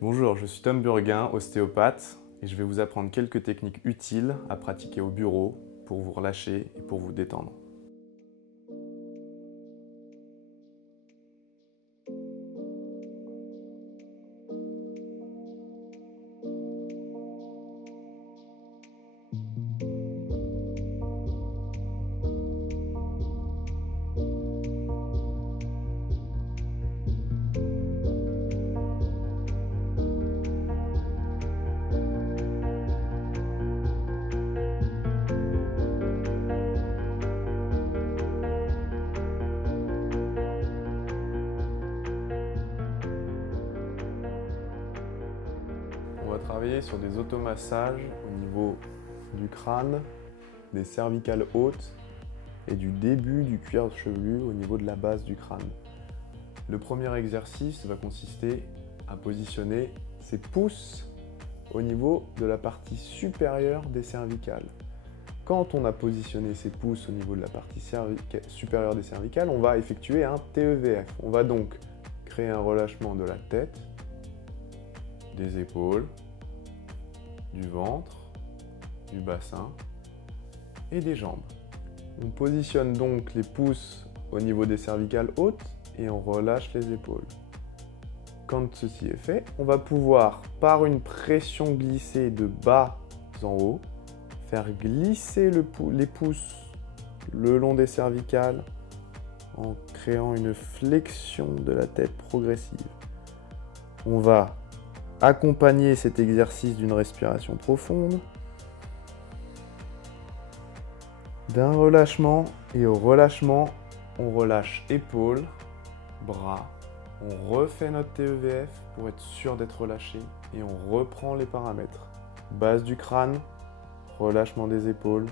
Bonjour, je suis Tom Burguin, ostéopathe, et je vais vous apprendre quelques techniques utiles à pratiquer au bureau pour vous relâcher et pour vous détendre. On va travailler sur des automassages au niveau du crâne, des cervicales hautes et du début du cuir chevelu au niveau de la base du crâne. Le premier exercice va consister à positionner ses pouces au niveau de la partie supérieure des cervicales. Quand on a positionné ses pouces au niveau de la partie supérieure des cervicales, on va effectuer un TEVF. On va donc créer un relâchement de la tête, des épaules, du ventre, du bassin et des jambes. On positionne donc les pouces au niveau des cervicales hautes et on relâche les épaules. Quand ceci est fait, on va pouvoir, par une pression glissée de bas en haut, faire glisser les pouces le long des cervicales en créant une flexion de la tête progressive. On va accompagner cet exercice d'une respiration profonde, d'un relâchement, et au relâchement, on relâche épaules, bras, on refait notre TEVF pour être sûr d'être relâché et on reprend les paramètres. Base du crâne, relâchement des épaules,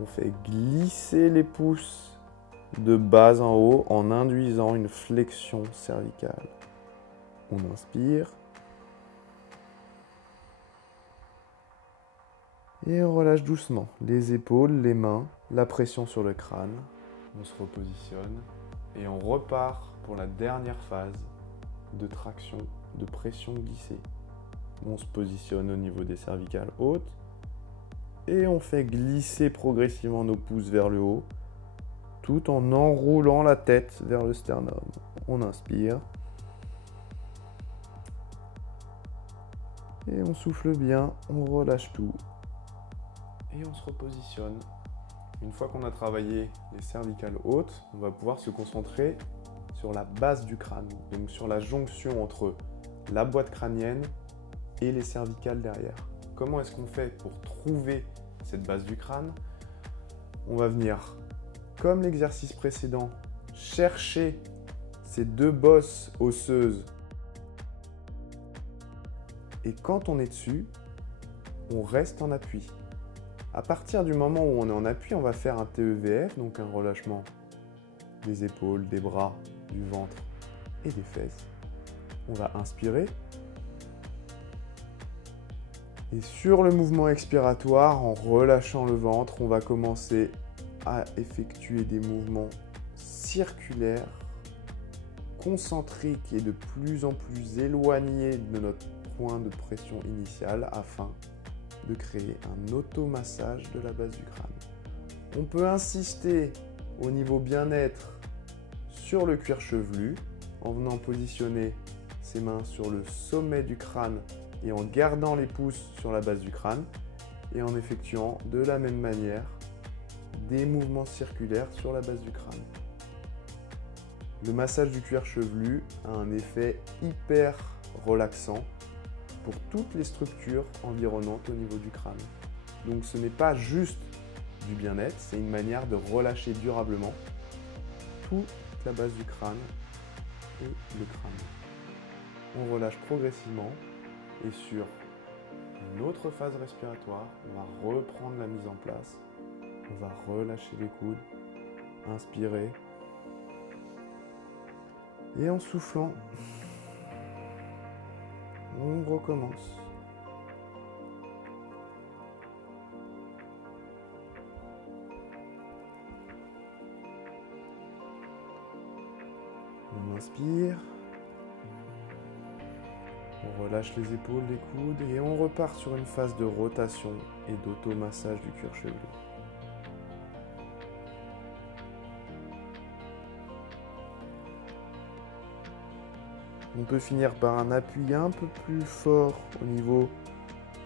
on fait glisser les pouces de bas en haut en induisant une flexion cervicale. On inspire. Et on relâche doucement les épaules, les mains, la pression sur le crâne. On se repositionne et on repart pour la dernière phase de traction, de pression glissée. On se positionne au niveau des cervicales hautes et on fait glisser progressivement nos pouces vers le haut tout en enroulant la tête vers le sternum. On inspire et on souffle bien, on relâche tout. Et on se repositionne. Une fois qu'on a travaillé les cervicales hautes, on va pouvoir se concentrer sur la base du crâne, donc sur la jonction entre la boîte crânienne et les cervicales derrière. Comment est-ce qu'on fait pour trouver cette base du crâne? On va venir, comme l'exercice précédent, chercher ces deux bosses osseuses. Et quand on est dessus, on reste en appui. À partir du moment où on est en appui, on va faire un TEVF, donc un relâchement des épaules, des bras, du ventre et des fesses. On va inspirer. Et sur le mouvement expiratoire, en relâchant le ventre, on va commencer à effectuer des mouvements circulaires, concentriques et de plus en plus éloignés de notre point de pression initial afin de créer un automassage de la base du crâne. On peut insister au niveau bien-être sur le cuir chevelu en venant positionner ses mains sur le sommet du crâne et en gardant les pouces sur la base du crâne et en effectuant de la même manière des mouvements circulaires sur la base du crâne. Le massage du cuir chevelu a un effet hyper relaxant pour toutes les structures environnantes au niveau du crâne. Donc ce n'est pas juste du bien-être, c'est une manière de relâcher durablement toute la base du crâne et le crâne. On relâche progressivement et sur une autre phase respiratoire, on va reprendre la mise en place. On va relâcher les coudes, inspirer et en soufflant, on recommence. On inspire, relâche les épaules, les coudes et on repart sur une phase de rotation et d'automassage du cuir chevelu. On peut finir par un appui un peu plus fort au niveau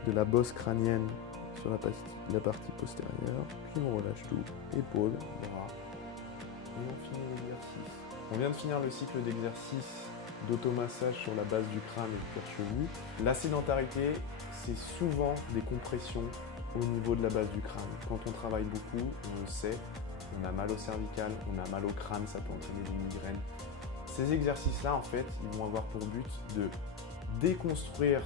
de la bosse crânienne sur la partie postérieure, puis on relâche tout, épaules, bras, et on finit l'exercice. On vient de finir le cycle d'exercice d'automassage sur la base du crâne et du cuir chevelu. La sédentarité, c'est souvent des compressions au niveau de la base du crâne. Quand on travaille beaucoup, on le sait, on a mal au cervical, on a mal au crâne, ça peut entraîner des migraines. Ces exercices-là, en fait, ils vont avoir pour but de déconstruire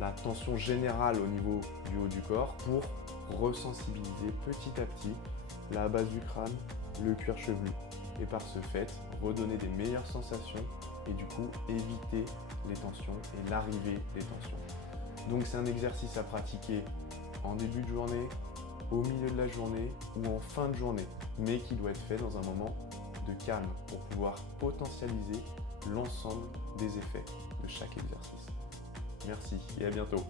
la tension générale au niveau du haut du corps pour resensibiliser petit à petit la base du crâne, le cuir chevelu. Et par ce fait, redonner des meilleures sensations et du coup éviter les tensions et l'arrivée des tensions. Donc c'est un exercice à pratiquer en début de journée, au milieu de la journée ou en fin de journée, mais qui doit être fait dans un moment de calme pour pouvoir potentialiser l'ensemble des effets de chaque exercice. Merci et à bientôt.